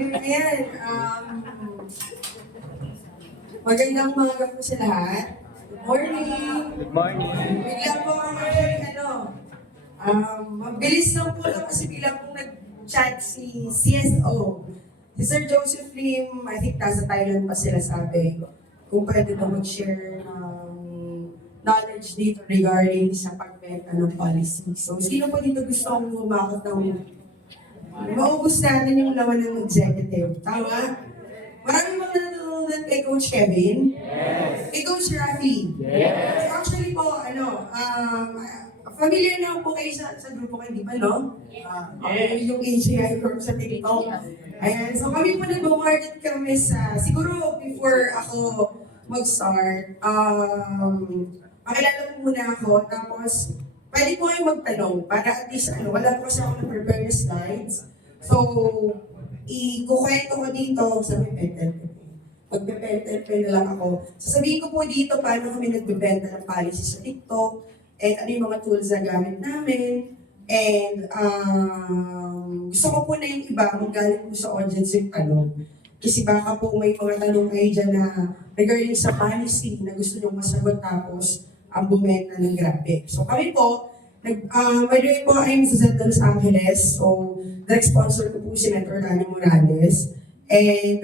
Ayan, magandang umaga po sa lahat. Good morning. Good morning. Bigla po ako mabilis lang po lang kasi bigla pong nag-chat si CSO. Si Sir Joseph Lim, I think nasa Thailand pa sila sabi, kung pwede daw mag-share ng knowledge dito regarding sa pagbenta ng policy. So, sino po dito gusto kong humakot ng maubos natin yung laman ng executive? Tama? Marami bang nanonood kay Coach Kevin? Yes. Kay Coach Rafi? Yes. Actually po, familiar na po kayo sa grupo kayo, di ba, no? Okay, yung AGI group sa TikTok. Ayan, so kami po nag-awarded kami sa, siguro before ako mag-start, makilala po muna ako, tapos pwede po kayo magtanong para at least, wala po kasi ako na-prepare na slides. So, ikukwento ko dito sa magpe-pen na lang ako. Sasabihin ko po dito paano kami nagbebenta ng policy sa TikTok, and ano yung mga tools na gamit namin, and gusto ko po na yung iba, magaling po sa audience yung tanong. Kasi baka po may mga tanong kayo dyan na regarding sa policy na gusto nyo masagot tapos ang bumenta ng grabe. So kami po, by the way po, I'm sa Central Los Angeles. So, direct sponsor ko po si Mentor Dani Morales. And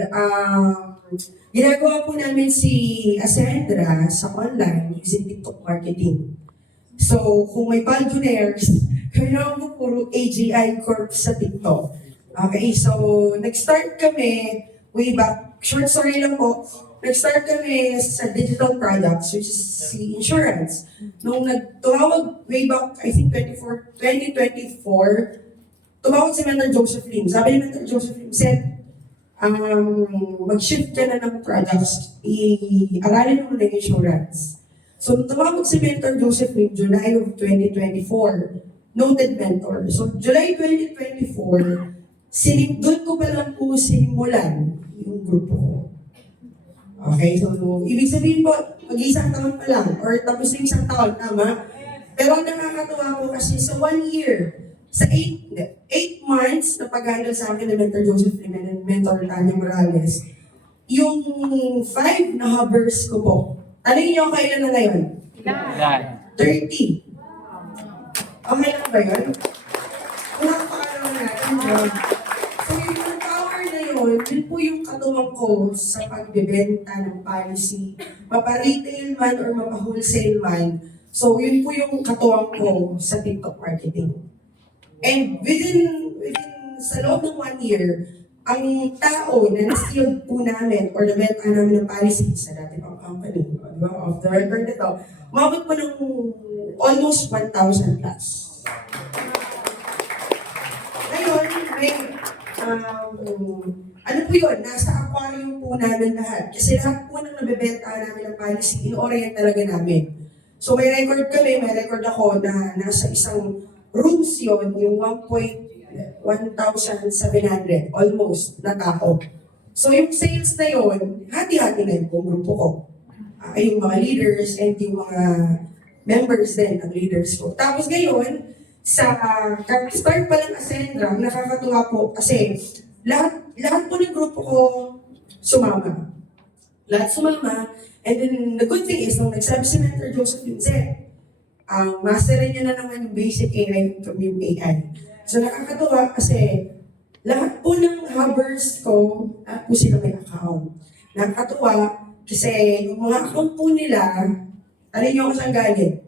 ginagawa po namin si Ascendra sa online using TikTok marketing. So, kung may Baldonaires, kailangan mo puro AGI Corp sa TikTok. Okay, so nag-start kami way back, short story lang po, nag-start kami sa digital products, which is si insurance. Nung tumawag way back, I think 2024, tumawag si Mentor Joseph Lim. Sabi ni Mentor Joseph Lim, said, mag-shift ka na ng products, i-aralin mo na yung insurance. So, nung tumawag si Mentor Joseph Lim, July of 2024, noted mentor. So, July 2024, doon ko pa lang po sinimulan yung grupo ko. Okay, so ibig sabihin po, mag-isang taon pa lang, or tapos na isang taon, tama? Pero ang nakakatuwa po kasi sa 1 year, sa 8 months na pag-handle sa akin ng Mentor Joseph Lim and Mentor Tanya Morales, yung 5 na hovers ko po, tanongin niyo kailan na ngayon? 30. Okay lang ba yun? Nakakalaman natin yun. So yung power na yun po yung katuwang ko sa pagbebenta ng policy. Mapa-retail man or mapa-wholesale man. So yun po yung katuwang ko sa TikTok marketing. And within sa loob ng 1 year, ang tao na na-skilled po namin or nabenta namin ng policy sa dati pang company, diba, off the record na to, umabot po ng almost 1,000 plus. Ngayon, may, ano po yun, nasa aquarium po namin lahat. Kasi lahat po ng nabibenta namin ng policy, in-orient talaga namin. So may record kami, may record ako na nasa isang rooms yun, yung 1,700, almost, na tao. So yung sales na yun, hati-hati na yung grupo ko. Yung mga leaders and yung mga members din, ang leaders ko. Tapos ngayon, sa start pa lang Ascendra, nakakatuwa po kasi lahat po ng grupo ko sumama. Lahat sumama. And then, the good thing is, nung nagsabi si Mentor Joseph Lindsay, masterin niya na naman yung basic AI from yung AI. So nakakatuwa kasi lahat po ng hubbers ko, lahat po sila may account. Nakakatuwa kasi yung mga account po nila, alin nyo ako saan galing?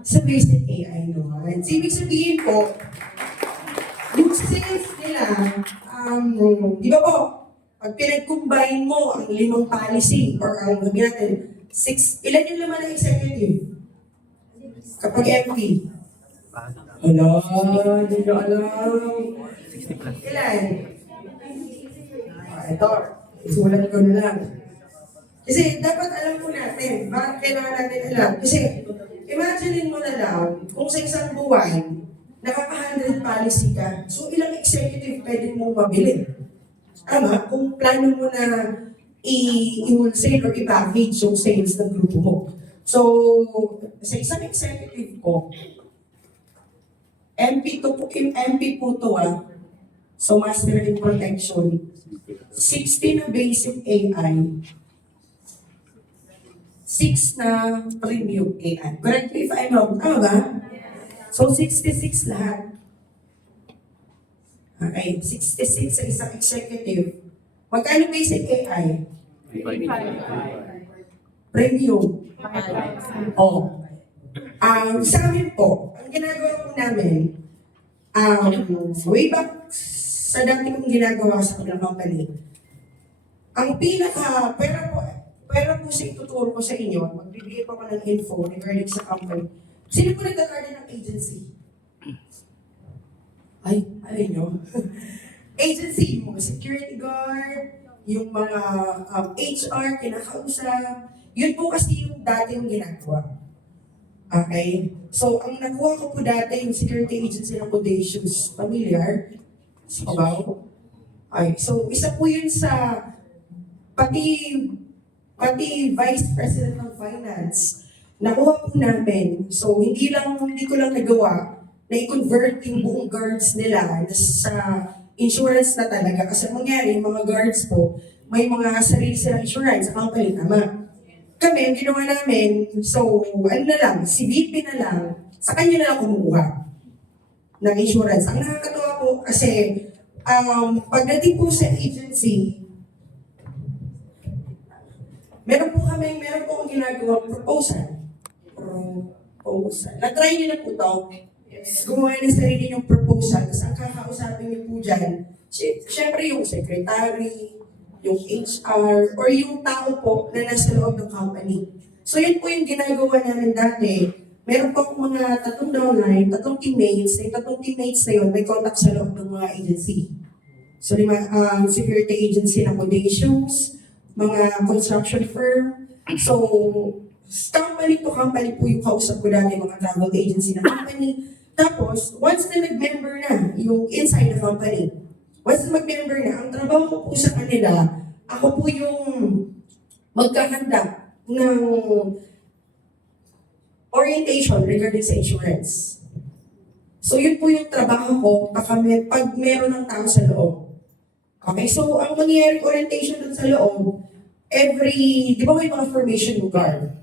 Sa basic AI naman. So ibig sabihin po, yung sales nila, di ba po, pag pinag-combine mo ang 5 policy or ang sabi natin, 6, ilan yung laman ng executive? Kapag MP. Hello, hindi nyo alam. Ilan? Ito, isulat ko na lang. Kasi dapat alam po natin, bakit kailangan natin alam? Kasi imagine mo na lang, kung sa isang buwan, nakaka-100 policy ka, so ilang executive pwede mo mabili? Tama? Kung plano mo na i-wholesale or i-package yung sales ng grupo mo. So, sa isang executive ko, MP po to So Master in Protection. 60 na basic AI. 6 na premium AI. Correct me if I'm wrong. Tama ba? So 66 lahat. Okay, 66 sa isang executive. Magkano basic AI? Premium. Oh. Sa amin po, ang ginagawa po namin, way back sa dati kong ginagawa sa kabilang company, ang pera po sa ituturo ko sa inyo, magbibigay pa ko ng info regarding sa company. Sino po nagkakaroon ng agency? Ay, alin nyo? Agency, yung mga security guard, yung mga HR, kinakausap, yun po kasi yung dati yung ginagawa. Okay? So, ang nakuha ko po dati yung security agency ng Audacious. Familiar? Sabaw? Ay, so, isa po yun sa pati Vice President ng Finance. Nakuha po namin. So, hindi ko lang nagawa na i-convert yung buong guards nila sa insurance na talaga. Kasi mangyari, yung mga guards po, may mga sarili silang insurance sa company, tama. Kami, ang ginawa namin, so, ano na lang, si VP na lang, sa kanya na lang kumukuha ng insurance. Ang nakakatawa po kasi, pagdating po sa agency, meron po akong ginagawang proposal. Na-try niyo na po ito. Gumawa ng sarili niyong proposal, tapos ang kakausapin niyo po dyan, syempre yung secretary, yung HR, or yung tao po na nasa loob ng company. So yun po yung ginagawa namin dati. Meron po akong mga tatlong downline, tatlong teammates, yung tatlong teammates na yun, may contact sa loob ng mga agency. So security agency ng Audacious, mga construction firm. So, company to company po yung kausap ko dati, mga travel agency na company. Tapos, once na nag-member na yung inside the company, once na mag-member na, ang trabaho ko po sa kanila, ako po yung magkahanda ng orientation regarding sa insurance. So, yun po yung trabaho ko pag meron ng tao sa loob. Okay, so ang mangyayari orientation dun sa loob, di ba may mga formation yung guard?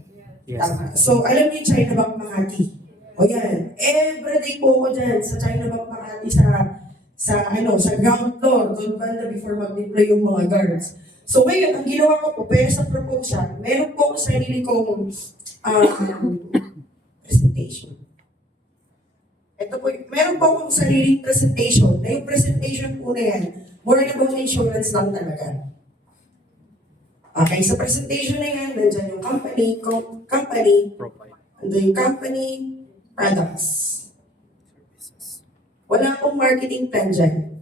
Yes. So, alam niyo yung China Bank Makati. O yan, everyday po ako dyan sa China Bank Makati sa ground floor, doon banda before mag-deploy yung mga guards. So ngayon, ang ginawa ko po, pero sa proposal, meron po akong sarili kong presentation. Ito po, meron po akong sariling presentation, na yung presentation po na yan, more about insurance lang talaga. Okay, sa presentation na yan, nandiyan yung company, nandiyan yung company, products. Wala akong marketing plan dyan.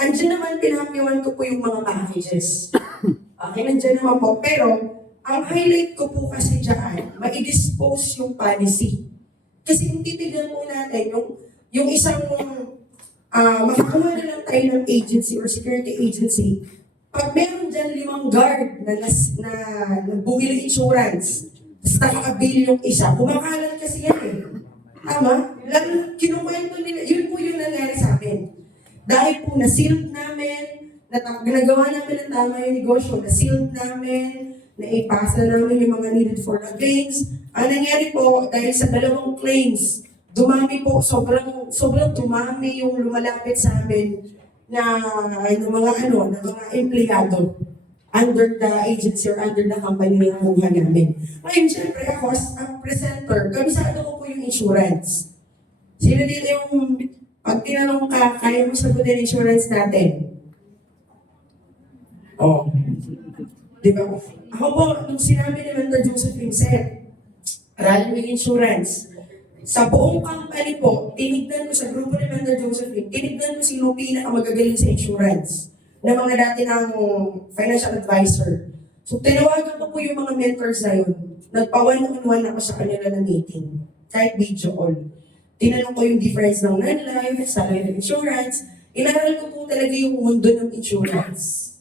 Andiyan naman, pinahamiwan ko po yung mga packages. Okay, nandiyan naman po. Pero, ang highlight ko po kasi dyan, ma-dispose yung policy. Kasi kung titignan po natin, yung isang makakuha na lang tayo ng agency or security agency, pag meron dyan 5 guard na bumili insurance, tapos nakakabil yung isa, kumakalat kasi yan eh. Tama? Kinukwento nila, yun po yung nangyari sa akin. Dahil po na-sealed namin, ginagawa namin ng tama yung negosyo, na-sealed namin, na-ipasa namin yung mga needed for the claims. Ang nangyari po, dahil sa 2 claims, dumami po, sobrang dumami yung lumalapit sa amin na mga empleyado under the agency or under the company na nakuha namin. Ngayon, syempre ako as a presenter, kabisado ko po yung insurance. Sino dito yung, pag tinanong ka, kaya mo sagutin insurance natin? Oh. Di ba? Ako po, nung sinabi ni Mentor Joseph Vincent, aralin mo yung insurance. Sa buong company po, tinignan ko sa grupo ni Mentor Joseph Vincent, tinignan ko sino pinakamagagaling sa insurance na mga dati ng financial advisor. So, tinawagan ko po yung mga mentors na yun. Nagpa-one-on-one ako sa kanila na meeting, kahit video call. Tinanong ko yung difference ng non-life, sa life insurance. Inaral ko po talaga yung mundo ng insurance.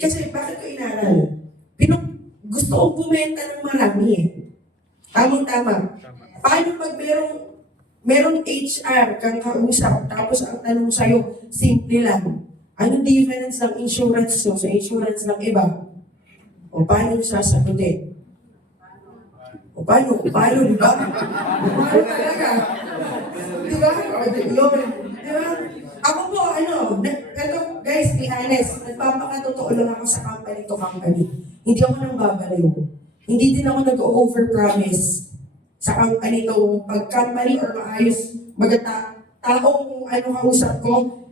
Kasi bakit ko inaral? Gusto kong bumenta ng marami eh. Tamang-tama. Paano pag Meron HR kang kausap, tapos ang tanong sa'yo, simple lang. Anong difference ng insurance nyo sa insurance ng iba? O paano sasagutin? O paano? Paano, di ba? Paano talaga? Di ba? O, di ba? Ako po, eto guys, be honest, nagpapakatotoo lang ako sa company to company. Hindi ako nang babalayo. Hindi din ako nag-overpromise sa company to. Pag company or maayos, taong kausap ko,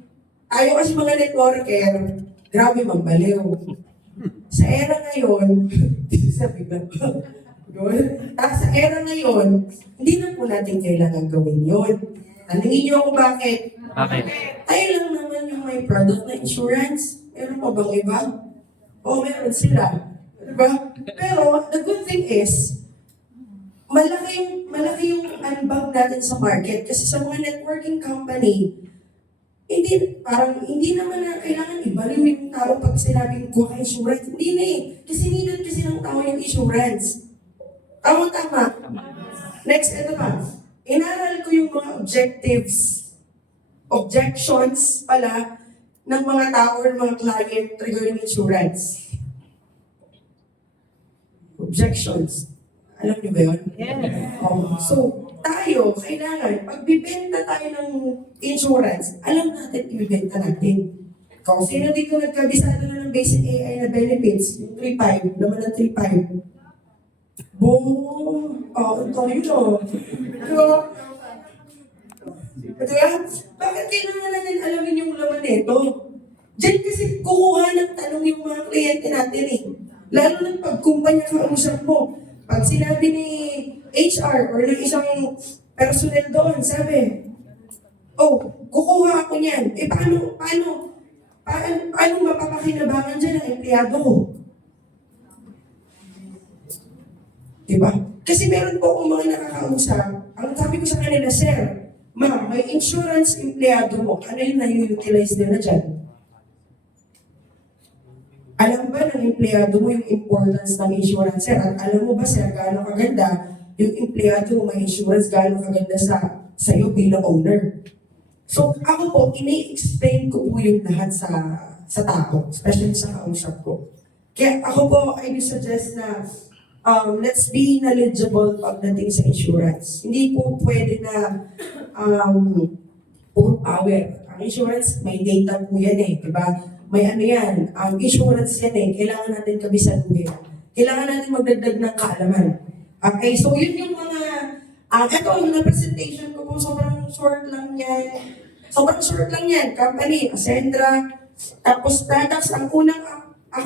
ayaw kasi mga networker, grabe magbaliw. Sa era ngayon, sabi ba? Tapos sa era ngayon, hindi na po natin kailangan gawin yun. Tanungin niyo ako bakit? Bakit? Tayo lang naman yung may product na insurance. Meron pa bang iba? O meron sila. Diba? Pero the good thing is, malaki yung unbag natin sa market. Kasi sa mga networking company, hindi naman na kailangan ibaliw yung tao pag sinabing kuha insurance. Hindi na eh. Kasi needed kasi ng tao yung insurance. Tama. Next, ito pa. Inaral ko yung mga objections pala ng mga tao or mga client regarding insurance. Objections. Alam niyo ba yun? Yes. So, tayo, kailangan, pag bibenta tayo ng insurance, alam natin ibibenta natin. Kung sino dito nagkabisado na ng basic AI na benefits, yung 3.5, naman ng 3.5. Boom! Ito yun o. Diba? Bakit kailangan natin alamin yung laman nito? Diyan kasi kukuha ng tanong yung mga kliyente natin eh. Lalo na pag kumpanya kausap mo, pag sinabi ni HR or ng isang personnel doon, sabi, kukuha ako niyan. Paano mapapakinabangan dyan ang empleyado ko? Diba? Kasi meron po akong mga nakakausap. Ang sabi ko sa kanila, sir, ma'am, may insurance empleyado mo. Ano yung na-utilize nila dyan? Alam ba ng empleyado mo yung importance ng insurance, sir? At alam mo ba, sir, gaano kaganda yung empleyado mo may insurance, gaano kaganda sa iyo bilang owner? So, ako po, ini-explain ko po yung lahat sa tao, especially sa kausap ko. Kaya ako po, I would suggest na let's be knowledgeable pagdating sa insurance. Hindi po pwede na puro power. Ang insurance, may data po yan eh, diba? May yan, insurance yan eh, kailangan natin kabisaduhin. Kailangan natin magdagdag ng kaalaman. Okay, so yun yung mga, ito, yung presentation ko po, sobrang short lang yan. Company, Ascendra, tapos products, ako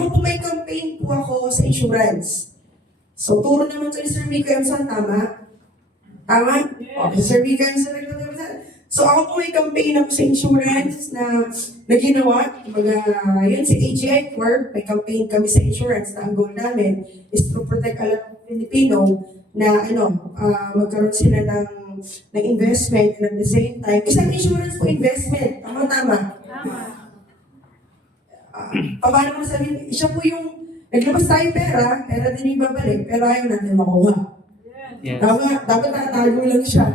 po may campaign po ako sa insurance. So, turo naman to ni Sir Miko Emson, tama? Tama? Okay, Sir Miko Emson, so, ako po may campaign ako sa insurance na ginawa. Yun, si AGI Corp, may campaign kami sa insurance na ang goal namin is to protect alam ng Pilipino na magkaroon sila ng investment and at the same time, isang insurance po investment. Tama. Paano mo sabihin, siya po yung naglabas tayo pera din ibabalik, pero ayaw natin makuha. Yes. Dapat nakatago lang siya.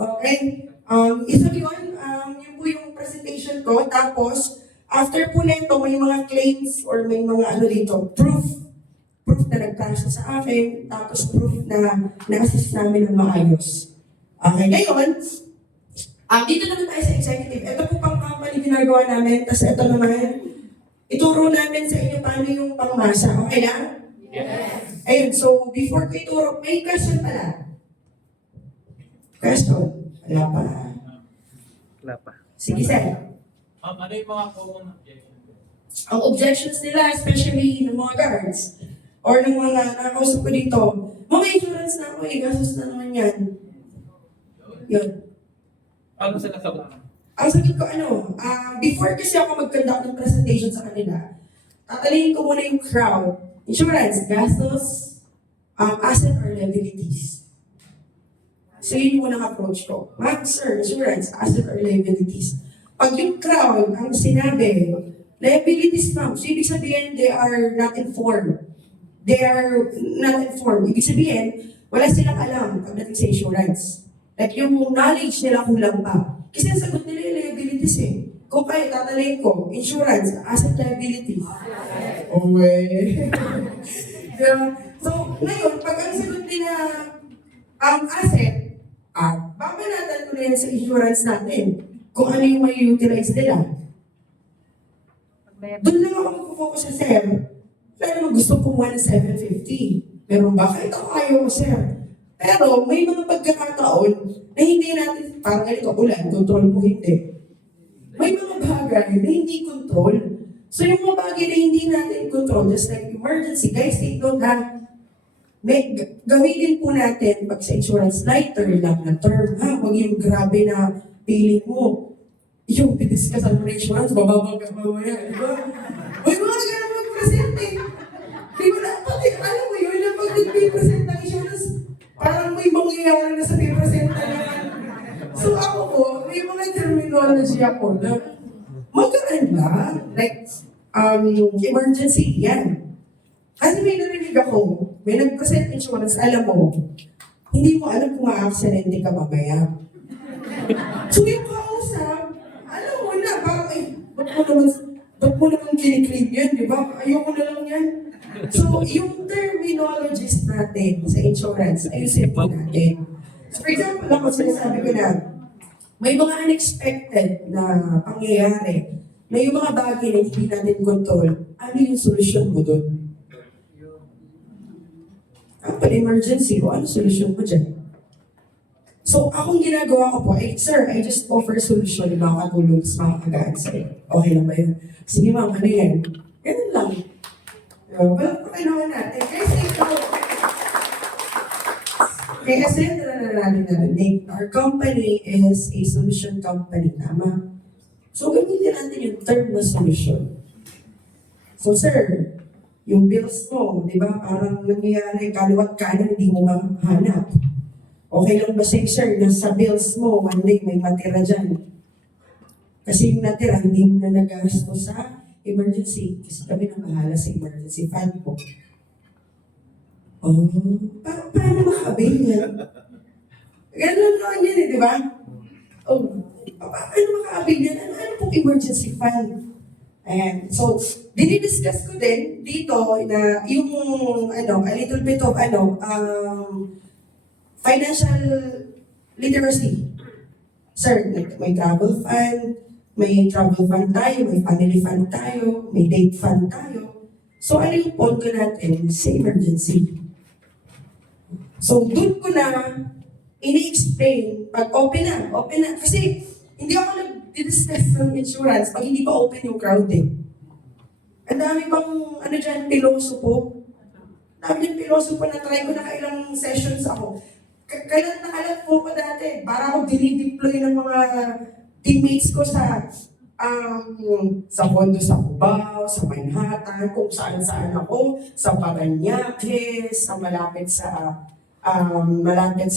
Okay? Isa yun po yung presentation ko. Tapos, after po nito, may mga claims or may mga dito, proof na nagpasa sa akin, tapos proof na na-assist namin ng maayos. Okay, ngayon, dito naman tayo sa executive. Ito po pang company ginagawa namin, tapos ito naman, ituro namin sa inyo paano yung pangmasa. Okay lang? Yes. Ayun, so before ko ituro, may question pala. Question? Wala pa. Sige, sir. Ano yung mga common objections? Ang objections nila, especially ng mga guards, or ng mga nakakausap ko dito, mga insurance na ako gastos na naman yan. Yun. Paano sila sagot? Ang sagot ko before kasi ako mag-conduct ng presentation sa kanila, tatalingin ko muna yung crowd. Insurance, gastos, asset or liabilities. So yun yung unang approach ko. Ma'am, sir, insurance, asset or liabilities. Pag yung crowd, ang sinabi, liabilities ma'am, so ibig sabihin they are not informed. Ibig sabihin, wala silang alam pagdating sa insurance. Like yung knowledge nila kulang pa. Kasi ang sagot nila yung liabilities eh. Kung kaya tatalayin ko, insurance, asset liability. Okay. Diba? So, ngayon, pag ang sagot nila asset, babanatan ko na yan sa insurance natin. Kung ano yung may utilize nila. Doon lang ako mag-focus sa sir. Kaya naman gusto kumuha ng 750. Meron ba? Kahit ako ayaw ko sir. Pero may mga pagkakataon na hindi natin, parang ganito, ulan, control mo hindi. May mga bagay na hindi control. So yung mga bagay na hindi natin control, just like emergency, guys, take note ha. Gawin po natin pag sa insurance, lighter lang na term ha. Huwag yung grabe na feeling mo. Yung didiscussan mo na insurance, bababang ka mamaya, di ba? May mga ganun mag-present eh. Di ba dapat eh, alam mo yun, yung pag nag-present ng insurance, parang may mangyayari na sa present na naman. So ako po, may mga terminology ako na magkaroon ba? Like, emergency, yan. Kasi may narinig ako, may nag-present insurance, alam mo, hindi mo alam kung ma-accidente ka mamaya. So yung kausap, alam mo na, parang ba't mo naman kiniklaim yan, di ba? Ayoko na lang yan. So, yung terminologies natin sa insurance, ayusin po natin. So, for example, ako sinasabi ko na, may mga unexpected na pangyayari, na yung mga bagay na hindi natin control, ano yung solusyon mo doon? Pag emergency, o ano solusyon mo dyan? So, akong ginagawa ko po, sir, I just offer solution, makakatulong, makakagaan sa'yo. Okay lang ba yun? Sige ma'am, ano yan? Ganun lang. Walang pakinawan natin. Kasi narinig, our company is a solution company, tama? So, gamitin natin yung term na solution. So, sir, yung bills mo, di ba, parang nangyayari, kaliwat kanan, hindi mo mahanap. Okay lang ba sa'yo, sir, na sa bills mo, one day may matira dyan? Kasi yung natira, hindi mo na nagasto sa emergency. Kasi kami na bahala sa emergency fund po. Oh, paano makabil yan? Ganun lang yan eh, di ba? Oh, paano makabil yan? Ano pong emergency fund? Ayan. So, dinidiscuss ko din dito na yung, a little bit of, financial literacy. Sir, may travel fund tayo, may family fund tayo, may date fund tayo. So, ano yung pondo natin sa emergency? So, dun ko na ini-explain pag open na. Kasi, hindi ako nag-discuss ng insurance pag hindi pa open yung crowd eh. Ang dami bang, piloso po. Dami piloso po na try ko na kailang sessions ako. Kalat na kalat po ko dati. Para ako dinideploy ng mga teammates ko sa Pondo sa Cubao, sa Manhattan, kung saan-saan ako, sa Parañaque, sa malapit sa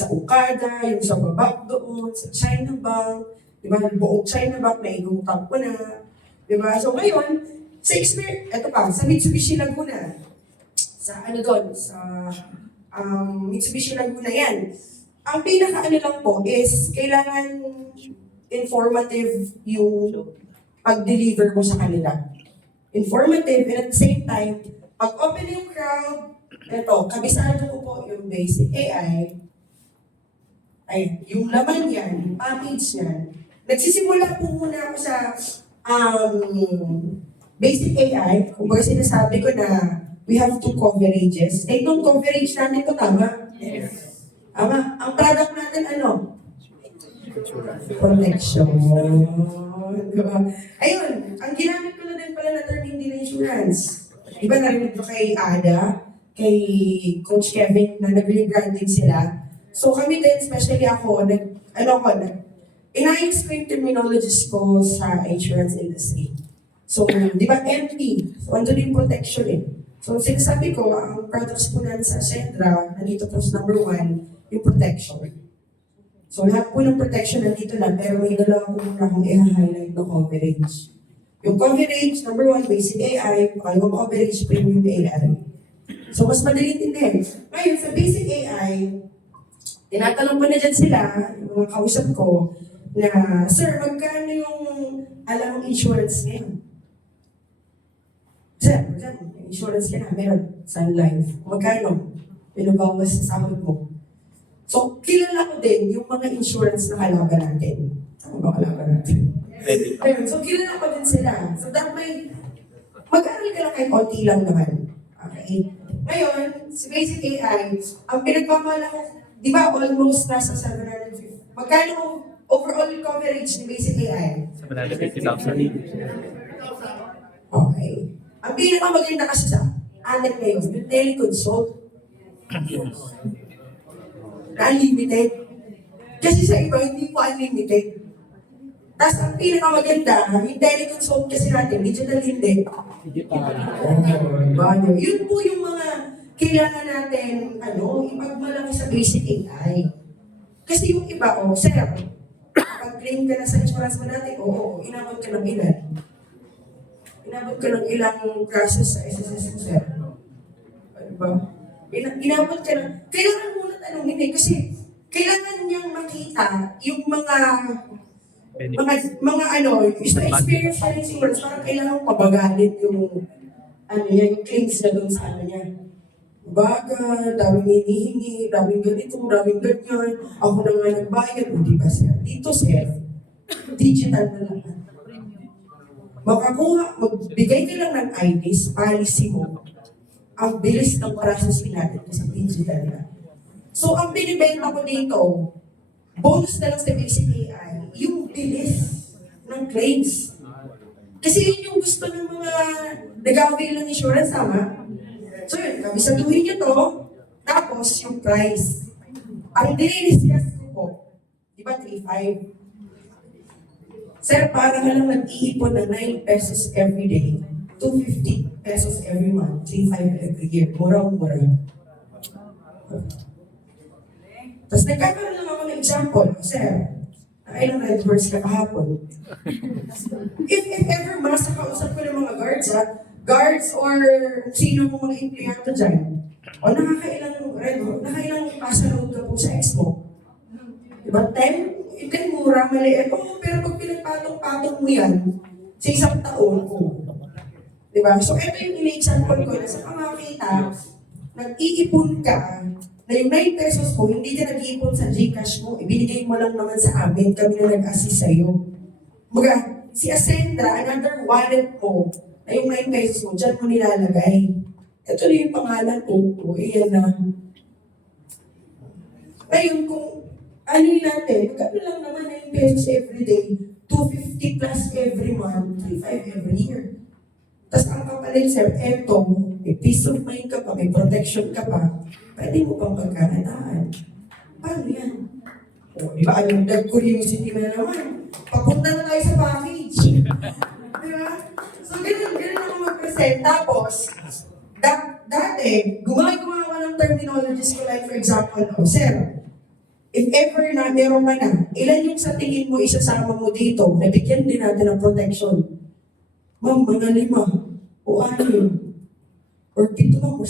Okada, yung sa baba doon, sa China Bank, di ba, buong China Bank, naigutan ko na, di ba? So ngayon, sa Mitsubishi Laguna, sa Mitsubishi Laguna yan. Ang pinaka lang po is, kailangan informative yung pag-deliver mo sa kanila. Informative, and at the same time, pag open yung crowd, kabisado ko po yung basic AI, yung laman yan, yung package yan. Nagsisimula po muna ako sa basic AI, kung baga sinasabi ko na we have two coverages. Itong coverage natin ito, tama? Yes. Tama. Ang product natin, protection. Diba? Ayun, ang ginamit ko na din pala na term hindi na insurance. Diba narinig ko kay Ada, kay Coach Kevin, na nag-rebranding sila. So kami din, especially ako, inayos ko yung terminologies ko sa insurance industry. So, di ba, MP, so andun yung protection eh. So, sinasabi ko, ang products po namin sa Centra, nandito po sa number 1, yung protection. So, lahat po ng protection nandito lang, pero may dalawa po muna akong i-highlight ng coverage. Yung coverage, number 1, basic AI, pangalawang coverage, premium AI. So, mas madaling din. Ngayon, sa basic AI, Tinatanong ko na dyan sila, yung mga kausap ko, na, Sir, magkano yung alam mong insurance ngayon? Sir, magkano? May insurance ka na, meron, Sun Life. Magkano? Pinubawas sa sahod mo. So, kilala ko din yung mga insurance na kalaban natin. Ano ba kalaban natin? Ready. Ayun, so kilala ko din sila. So that may, mag-aaral ka lang kahit konti lang naman. Okay? Ngayon, si Basic AI, ang pinagpapala ko, di ba almost nasa 750. Magkano overall coverage ni Basic AI? 750,000. Okay. Ang pinakamaganda kasi sa atin ngayon, yung teleconsult. Na unlimited. Kasi sa iba, hindi po unlimited. Tapos ang pinakamaganda, yung teleconsult kasi natin, digital hindi. Yun po yung mga kailangan natin, ipagmalaki sa basic AI. Kasi yung iba, sir, pag-claim ka na sa insurance mo natin, inabot ka ng ilan. Inabot ka ng ilang process sa SSS mo, sir. Diba? Inabot ka ng, kailangan muna tanongin kasi kailangan niyang makita yung mga experience na rin siguro, parang kailangan pabagalit yung, yung claims na doon sa niya. Baga, daming hinihingi, daming ganito, daming ganyan, ako na nga nagbayad, hindi ba sir? Dito sir, digital na lahat. Magbigay ka lang ng IDs, policy mo, ang bilis ng processing natin sa digital na. So, ang binibenta ko dito, bonus na lang sa basic AI, yung bilis ng claims. Kasi yun yung gusto ng mga nag-avail ng insurance, tama? So yun, kabisaduhin nyo to, tapos yung price. Ang dinidiscuss ko po, di ba 3.5? Sir, para ka lang nag-iipon ng 9 pesos every day, 250 pesos every month, 3.5 every year, murang-mura. Tapos nagkakaroon lang ako ng example, sir, nakailang red horse ka kahapon. If ever masakausap ko ng mga guards or sino mo mga empleyado dyan, o nakakailang red horse, nakailang pasaload ka po sa ex mo. Diba? 10 mura, maliit. Pero pag pinagpatong-patong mo yan, sa isang taon, diba? So ito yung in-example ko na sa kamakita, nag-iipon ka, na yung 9 pesos mo, hindi ka nag-iipon sa Gcash mo, ibinigay mo lang naman sa amin, kami na nag-assist sa'yo. Baga, si Ascendra, another wallet mo, na yung 9 pesos mo, dyan mo nilalagay. Ito na yung pangalan ko, iyan na. Ngayon, kung natin, magkano lang naman 9 pesos every day, 250 plus every month, 3.5 every year. Tapos ang kapalit, sir, eto, may peace of mind ka pa, may protection ka pa, pwede mo pang pagkanataan. Paano yan? Di ba? Anong curiosity na naman? Papunta na tayo sa package. Di ba? So, ganun ako mag-present. Tapos, dati, gumagawa ko ng terminologies ko like, for example, sir, if ever na meron ka na, ilan yung sa tingin mo isasama mo dito, nabigyan din natin ng protection. Ma'am, mga 5 o 6. Or dito mo, o 10.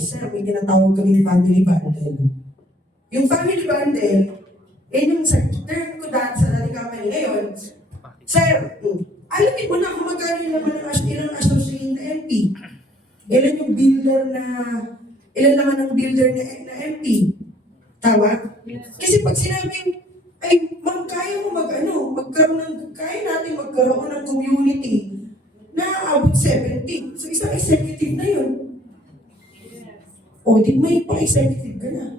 Sir, may tinatawag kami family bundle. Yung family bundle, yung term ko dati sa dating company ngayon, sir, alamin mo na kung magkano naman ilang associate na MP. Ilan yung builder ilan naman ang builder na MP. Tama? Kasi pag sinabing, ay, ma'am, kaya mo kaya natin magkaroon ng community na abot 70. So, isang executive na yun. O, di may pa-executive ka na.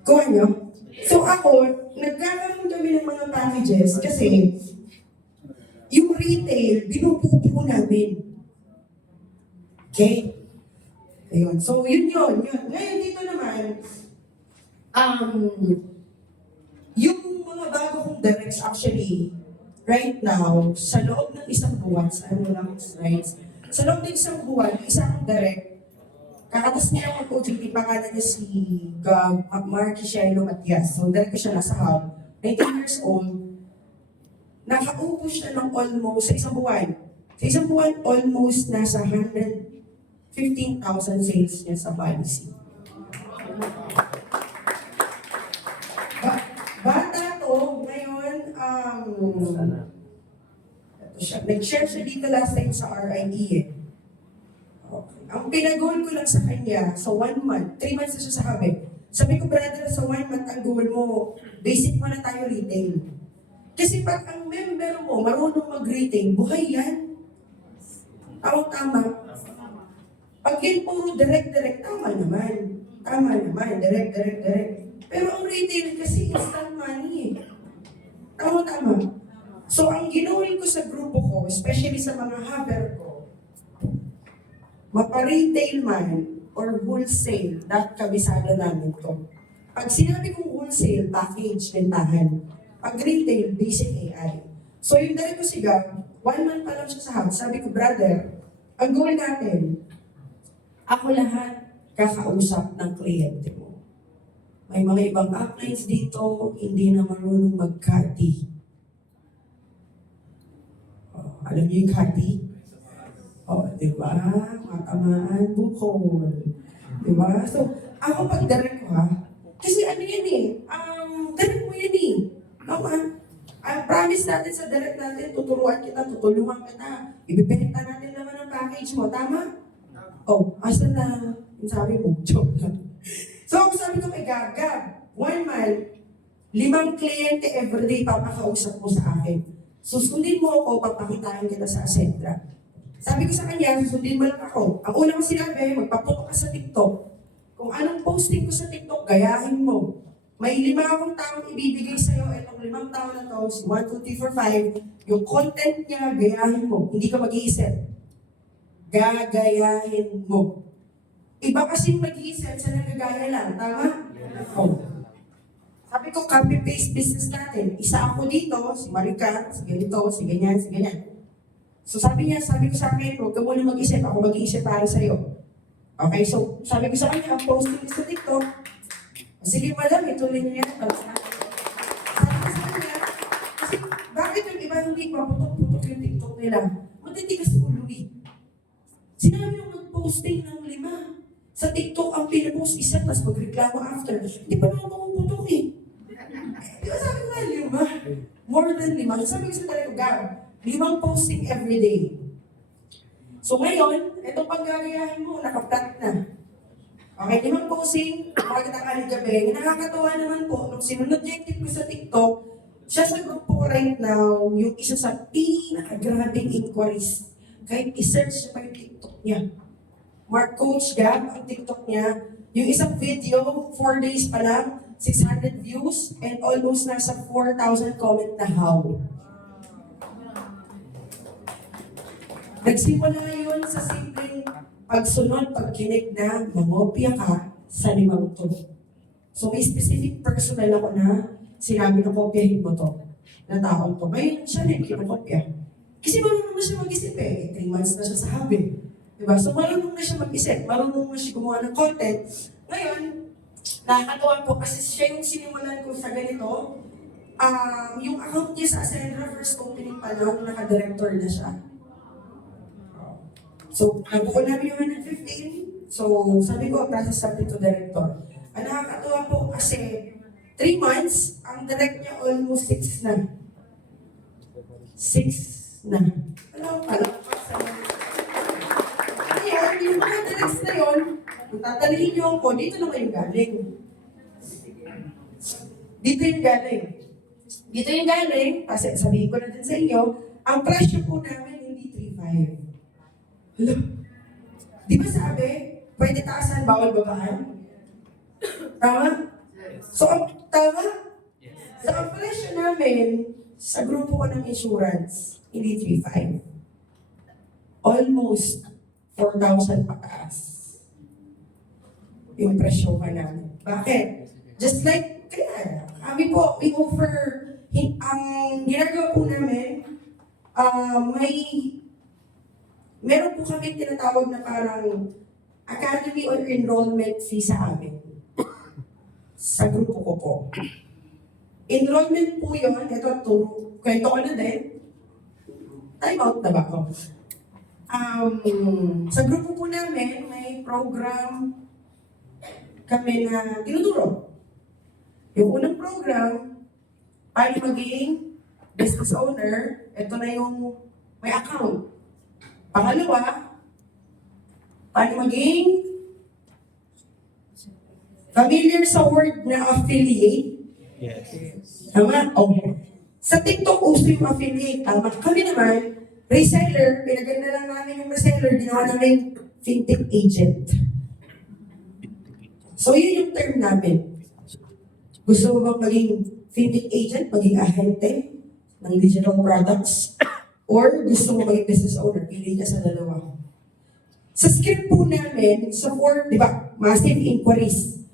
Kuha nyo? So, ako, nagkakaroon kami ng mga packages kasi yung retail, binubuo namin. Okay? Ayun. So, yun. Ngayon, dito naman, yung mga bago kong directs actually, right now, sa loob ng isang buwan, sa loob ng isang buwan, isa akong direct, kakatas niya ako po, JP, pangalan niya si Marky Shiloh Matias. So, direct ko siya nasa hub. 19 years old, nakaupo siya ng almost, sa isang buwan, almost nasa 115,000 sales niya sa policy. Ito siya. Nag-share siya dito last time sa RIE eh. Okay. Ang pinag-goal ko lang sa kanya, sa 1 month, 3 months na siya sa Habib. Sabi ko, brother, sa 1 month ang goal mo, basic mo na tayo retail. Kasi pag ang member mo marunong mag-retail, buhay yan. Tama. Pag yun puro direct, tama naman. Tama naman, direct. Pero ang retail kasi instant money eh. Tama. So ang ginawin ko sa grupo ko, especially sa mga haber ko, mapa-retail man or wholesale, dapat kabisado namin to. Pag sinabi kong wholesale, package, bentahan. Pag retail, basic AI. So yung dali ko si Gab, 1 month pa lang siya sa house, sabi ko, brother, ang goal natin, ako lahat kakausap ng kliyente mo. May mga ibang uplines dito, hindi na marunong mag-cutty. Alam niyo yung cutty? Di ba? Matamaan, bukol. Di ba? So, ako pag direct ko ha, kasi ano yan eh, direct mo yan eh. Ang promise natin sa direct natin, tuturuan kita, tutulungan kita, ibibenta natin naman ang package mo, tama? Asan na, yung sabi mo, joke lang. So, ako sabi ko kay Gab, 1 month, 5 kliyente everyday papakausap mo sa akin. Susundin mo ako, papakitain kita sa Asentra. Sabi ko sa kanya, susundin mo lang ako. Ang una ko sinabi, magpaputok ka sa TikTok. Kung anong posting ko sa TikTok, gayahin mo. May 5 akong taong ibibigay sa'yo, itong 5 tao na to, si 1, 2, 3, 4, 5, yung content niya, gayahin mo. Hindi ka mag-iisip. Gagayahin mo. Iba kasing mag-iisip sa nagagaya lang, tama? Sabi ko, copy-paste business natin. Isa ako dito, si Marika, si ganito, si ganyan. So sabi ko sa akin, huwag ka muna mag-isip, ako mag-iisip para sa'yo. Okay, so sabi ko sa kanya, ang posting sa TikTok, sige madam, ituloy niya yan. Sabi ko sa kanya, kasi bakit yung iba hindi paputok-putok yung TikTok nila? Matitigas ulo eh. Sinabi nung mag-posting ng 5. Sa TikTok, ang pinapost isa, tapos magreklamo after. Hindi pa naman pumuputok eh. Di ba sabi ko nga 5? More than 5. Sabi ko sa talaga, Gab, 5 posting everyday. So ngayon, itong panggagayahin mo, nakaplat na. Okay, 5 posting, makikita ka ng gabi. Nakakatawa naman po, nung sinunod niya yung tip ko sa TikTok, siya sa grupo ko right now, yung isa sa pinakagrabing inquiries. Kahit i-search pa yung TikTok niya. Mark Coach Gab, ang TikTok niya, yung isang video, 4 days pa lang, 600 views, and almost nasa 4,000 comment na how. Nagsimula yun sa simpleng pagsunod, pagkinig na mangopya ka sa 5 to. So may specific personal ako na sinabi na kopyahin mo to, na taong to. Ngayon siya rin kinakopya. Kasi marunong na siya mag-isip eh. 3 months na siya sa Habib. Diba? So marunong na siya mag-isip, marunong na siya gumawa ng content. Ngayon, nakakatuwa po kasi siya yung sinimulan ko sa ganito. Yung account niya sa Asentra first opening pa lang, naka-director na siya. So, nabuo namin yung 115. So, sabi ko, process natin to director. Ang nakakatuwa po kasi 3 months, ang direct niya almost 6 na. 6 na. Alam pala. Ngayon, yung mga directs na yun, kung tatalihin niyo ako, dito naman yung galing. Dito yung galing, kasi sabihin ko na din sa inyo, ang presyo po namin hindi 3.5. Hello? Di ba sabi, pwede taasan, bawal babaan? Tama? So, tama? So, ang presyo namin, sa grupo ko ng insurance, hindi 3.5. Almost 4,000 pataas. Yung presyo ka namin. Bakit? Just like, kaya, kami po, we offer, ang ginagawa po namin, meron po kami tinatawag na parang academy or enrollment fee sa amin. Sa grupo ko po. Enrollment po yun, ito, kwento ko na din. Time out na ba ako? Sa grupo po namin, may program kami na tinuturo. Yung unang program, paano maging business owner, ito na yung may account. Pangalawa, paano maging familiar sa word na affiliate? Yes. Tama? Okay. Sa TikTok, uso yung affiliate. Tama. Kami naman, reseller, pinaganda lang namin yung reseller, ginawa namin fintech agent. So, yun yung term namin. Gusto mo bang maging fintech agent, maging ahente ng digital products? Or gusto mo maging business owner? Pili ka sa dalawa. Sa script po namin, sa form, di ba, massive inquiries.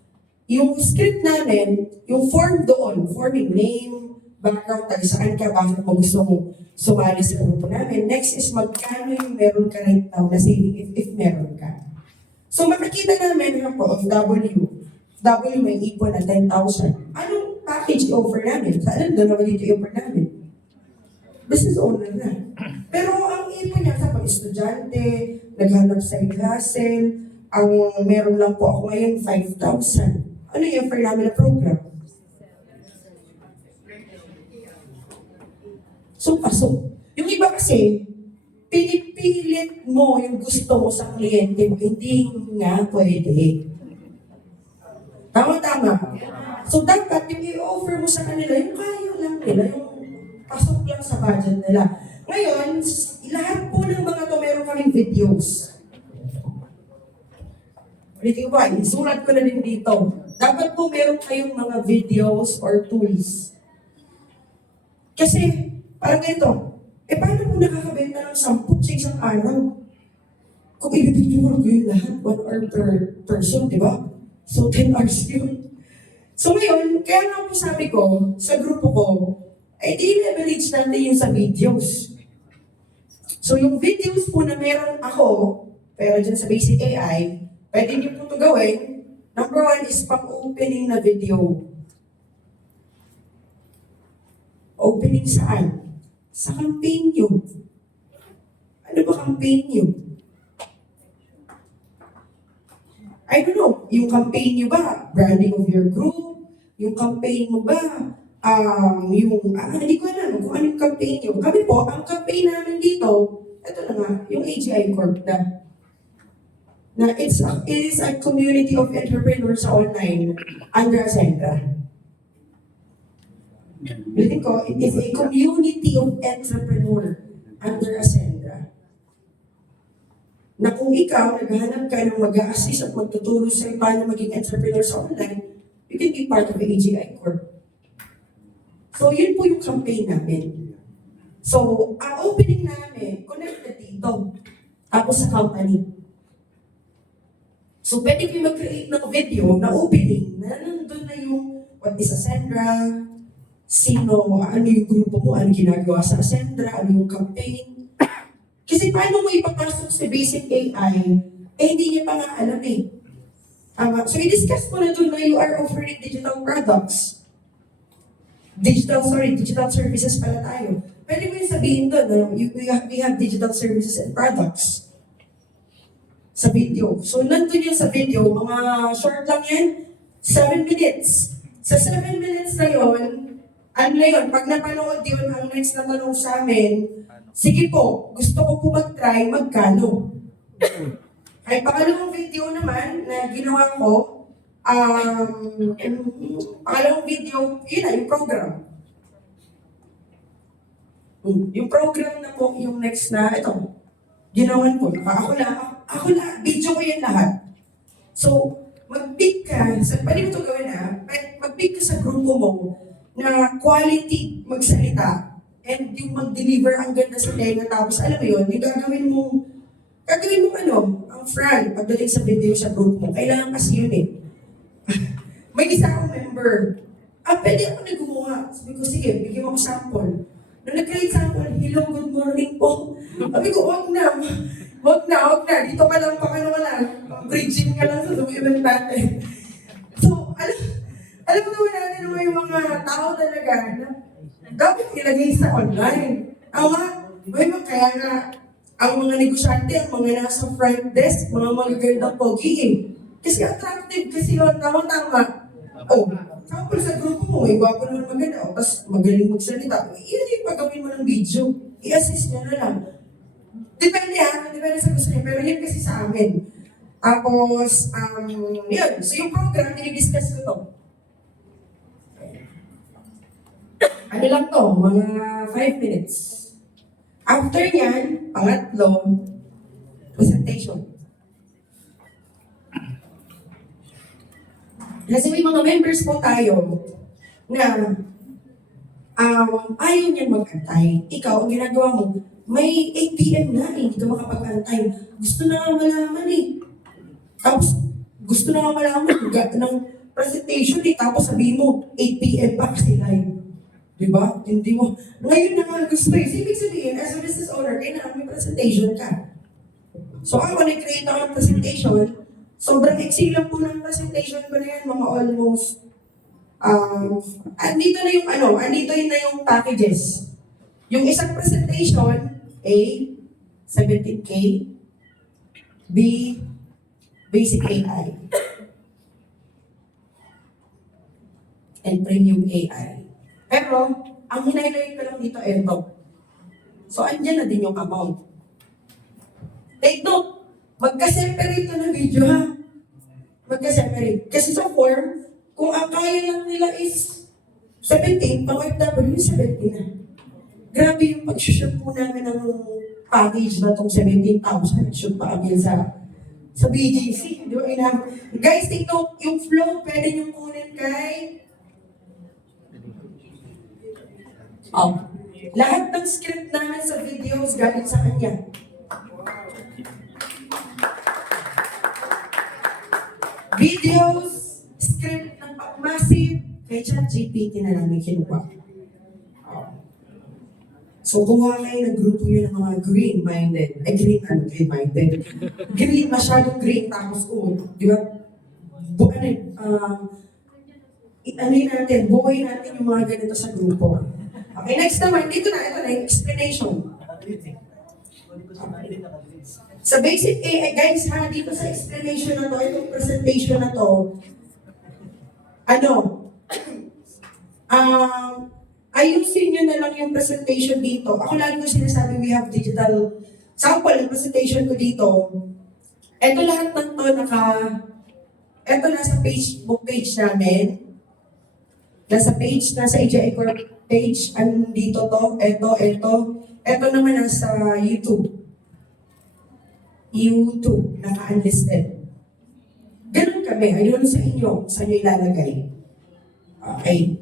Yung script namin, yung form doon, forming name, background, tayo saan ka, bakit mo gusto mo sumali sa grupo namin. Next is magkano yung meron ka right now na saving if meron ka. So makikita namin yung W may ipon na 10,000. Anong package i-offer namin? Saan dalawa dito i-offer namin? Business owner na. Pero ang ipon niya sa pag-estudyante, naghanap sa hustle, ang meron lang po ako ngayon 5,000. Ano yung offer namin na program? So, pasok. Yung iba kasi, pinipilit mo yung gusto mo sa kliyente mo, hindi nga pwede. Tama-tama. So, dapat yung i-offer mo sa kanila, yung kaya lang nila, yung pasok lang sa budget nila. Ngayon, lahat po ng mga to meron kaming videos. Ulitin ko ba, isulat ko na din dito. Dapat po meron kayong mga videos or tools. Kasi, parang ito, paano po nakakabenta ng 10 sa isang araw? Kung i-video ko yun lahat, 1 hour per person, di ba? So, 10 hours yun. So ngayon, kaya nga po sabi ko, sa grupo ko, di-leverage natin yung sa videos. So yung videos po na meron ako, pero dyan sa basic AI, pwede niyo po ito gawin. Number 1 is pang-opening na video. Opening saan? Sa campaign nyo. Ano ba campaign nyo? I don't know, yung campaign nyo ba? Branding of your group? Yung campaign mo ba? Hindi ko alam kung anong campaign nyo. Kami po, ang campaign namin dito, ito na nga, yung AGI Corp na it is a community of entrepreneurs online under Ascendra. Bilang ko, it is a community of entrepreneur under Ascendra. Na kung ikaw, naghahanap ka ng mag-a-assist at magtuturo sa'yo paano maging entrepreneur sa online, you can be part of the AGI Corp. So, yun po yung campaign namin. So, ang opening namin, connected dito. Tapos sa company. So, pwede kayo mag-create ng video na opening na nandun na yung what is Ascendra, sino, ano yung grupo mo, ano ginagawa sa Ascendra, ano yung campaign. Kasi paano mo ipapasok sa basic AI, hindi niya pa nga alam eh. So, i-discuss mo na doon na you are offering digital products. Digital services pala tayo. Pwede mo yung sabihin doon, we have digital services and products sa video. So, nandun yan sa video, mga short lang yan, 7 minutes. Sa 7 minutes na yun, ano na yun, pag napanood yun, ang next na tanong sa amin, sige po, gusto ko po mag-try, magkano? Ay, pangalawang video naman na ginawa ko, pangalawang video, yun na, yung program. Yung program na po, yung next na, ito, ginawan ko. Ako na, video ko yan lahat. So, mag-pick ka, pwede mo ito gawin mag-pick ka sa grupo mo na quality magsalita and yung mag-deliver ang ganda sa tenga tapos alam mo yun, yung gagawin mo ang front pagdating sa video sa group mo. Kailangan kasi yun eh. May isa akong member. Pwede ako na gumawa. Sabi ko, sige, bigyan mo ako sample. Nung nag-create sample, hello, good morning po. Sabi ko, wag na. Dito ka lang, bridging ka lang sa Zoom event natin. So, alam mo naman natin naman yung mga tao talaga na dapat ilagay sa online. Kaya nga, ang mga negosyante, ang mga nasa front desk, mga magagandang pogi eh. Kasi attractive kasi yun, tama-tama. Sample sa grupo mo, gwapo naman maganda, tapos magaling magsalita. Iyan yung pagawin mo ng video, i-assist nyo na lang. Depende depende sa gusto niya, pero yun kasi sa amin. Tapos, yun. So yung program, dinidiscuss ko to. Ano lang to, mga 5 minutes. After yan, pangatlo, presentation. Kasi may mga members po tayo na ayaw niyan mag-antay. Ikaw, ang ginagawa mo, may 8 p.m. na hindi ka makapag-antay. Gusto na nga malaman Tapos, gusto na nga malaman ng presentation tapos sabihin mo, 8 p.m. pa kasi live. Diba? Hindi mo. Ngayon na nga gusto ibig sabihin, as a business owner, kailangan may presentation ka. So ako, nag-create ako ng presentation. Sobrang iksi lang po ng presentation ko na yan, mga almost, andito na yung packages. Yung isang presentation, A, 17K, B, Basic AI, and Premium AI. Pero, ang hinighlight ko lang dito, ito. So, andyan na din yung amount. Take note, magka-separate to na video, ha? Magka-separate. Kasi sa form, kung ang kaya lang nila is 17, pang OFW, 17 na. Grabe yung pag-shoot po namin ng package na itong 17,000. Shoot pa kami sa BGC. Di ba? Guys, take note, yung flow, pwede nyo kunin kay lahat ng script namin sa videos galing sa kanya. Videos, script ng Massive, kay ChatGPT na namin kinuha. So, gumawa kayo ng grupo nyo ng mga green-minded. Green-minded. Green, masyadong green, tapos di ba? Buhay natin yung mga ganito sa grupo. Okay, next naman, ito na yung explanation. Sa basic AI, guys, dito sa explanation na to, itong presentation na to, ayusin nyo na lang yung presentation dito. Ako lagi ko sinasabi, we have digital sample ng presentation ko dito. Ito lahat ng to ito nasa Facebook page namin. Nasa AGI Corp page, dito to, ito naman nasa YouTube. Naka-unlisted. Ganun kami, ayun sa inyo, saan nyo ilalagay. Okay.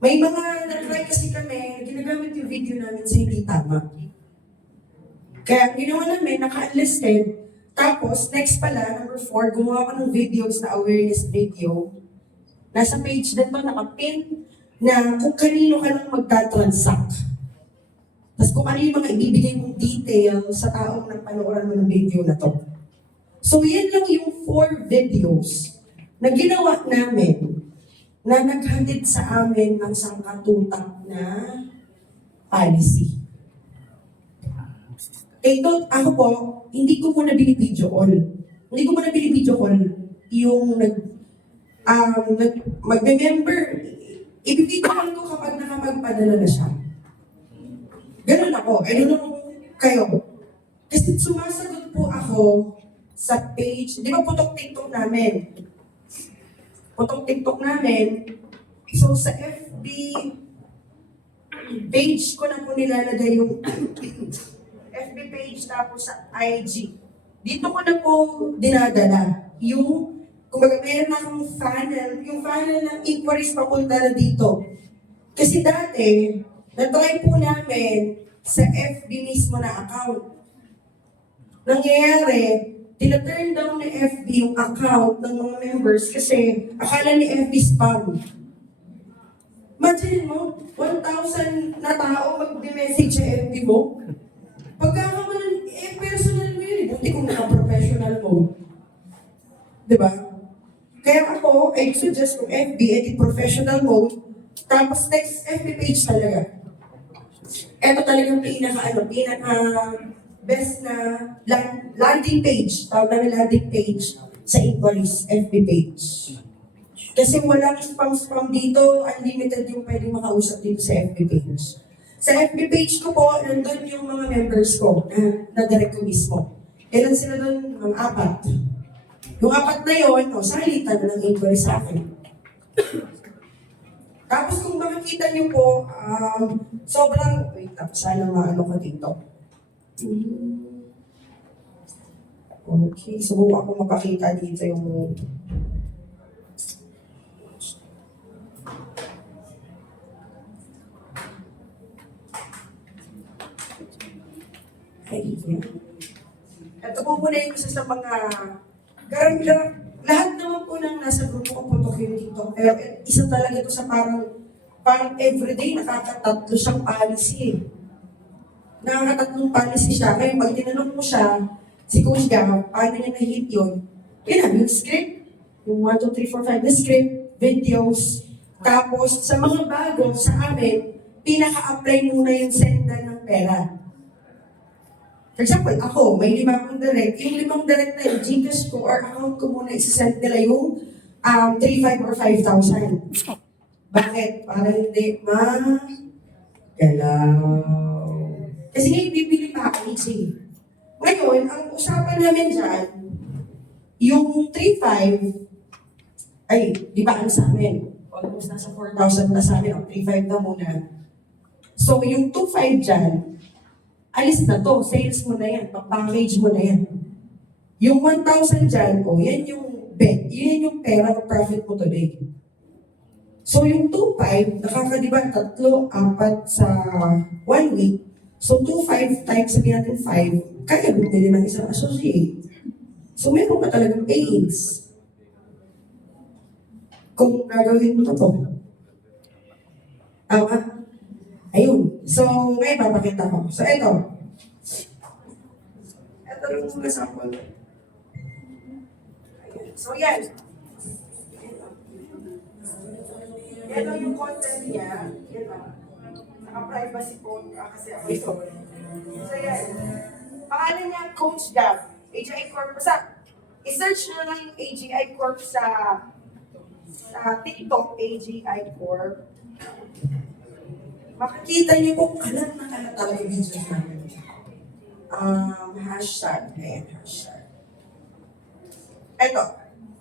May mga na-try kasi kami, ginagamit yung video namin sa hindi tama. Kaya ginawa namin, naka-unlisted, tapos next pala, number 4, gumawa ko ng videos na awareness video. Nasa page na to, nakapin na kung kanino ka lang magta-transact. Tapos kung ano yung mga ibibigay mong detail sa taong nagpanooran mo ng video na to. So yan lang yung 4 videos na ginawa namin na naghatid sa amin ng sangkatutak na policy. Ito, ako po, hindi ko muna binibidyo call. Hindi ko muna binibidyo call yung magme-member. Ibibidyo call ko kapag nakapagpadala na siya. Ganun ako. I don't know kayo. Kasi sumasagot po ako sa page. Di ba putok TikTok namin? So sa FB page ko na po nilalagay yung FB page tapos sa IG. Dito ko na po dinadala yung, kumbaga meron akong funnel, yung funnel ng inquiries papunta na dito. Kasi dati, na-try po namin sa FB mismo na account. Nangyayari, tina-turn down ni FB yung account ng mga members kasi akala ni FB spam. Imagine mo, 1,000 na tao mag-message sa FB mo. Pagkakamalan, personal mo yun. Buti kung naka-professional mode. Diba? Kaya ako, I suggest kung FB, edit professional mode, tapos next FB page talaga. Ito talagang best na landing page, tawag namin landing page sa inquiries, FB page. Kasi walang spam-spam dito, unlimited yung pwedeng makausap dito sa FB page. Sa FB page ko po, nandun yung mga members ko na direct ko mismo. Ilan sila doon? Mga 4. Yung 4 na yun, salitan na ng inquiry sa akin. Tapos kung makikita niyo po, sobrang, wait lang, sana maano ko dito. Okay, subukan ko mapakita dito yung Ayan. Ito po muna yung isa sa mga lahat naman po ng nasa grupo ko putok yun dito. Pero isa talaga ito sa parang everyday nakakatatlo siyang policy. Nakakatatlong policy siya. Kaya pag tinanong mo siya, si Coach Gam, paano niya na-hit yun? Yun yung script. Yung 1, 2, 3, 4, 5 na script, videos. Tapos sa mga bago sa amin, pinaka-apply muna yung senda ng pera. For example, ako, may 5 akong direct. Yung 5 direct na yung Gcash ko or account ko muna isasend nila yung 3,500 or 5,000. Bakit? Para hindi galaw. Kasi ngayon bibili package eh. Ngayon, ang usapan namin dyan, yung 3,500, ay, di ba ang sa amin? Almost nasa 4,000 na sa amin, 3,500 na muna. So, yung 2,500 dyan, alis na to, sales mo na yan, package mo na yan. Yung 1,000 dyan, yan yung bet, yun yung pera o profit mo today. So yung 2,500, nakakadiba 3, 4 sa 1 week. So 2,500 times sabihin natin 5, kaya bumili ng isang associate. So meron ka talagang pains. Kung gagawin mo to. Tama? Ayun. So, ngayon papakita ko. So, ito. Ito yung mga sample. Ayan. So, yan. Yan yung content niya. Yan lang. Naka-privacy phone kasi ako ito. So, yan. Pangalan niya, Coach Gab. AGI Corp. Basta, i-search nyo lang yung AGI Corp sa TikTok, AGI Corp. Makikita niyo kung alam na talaga yung videos namin. Hashtag. Ayan, hashtag. Ito.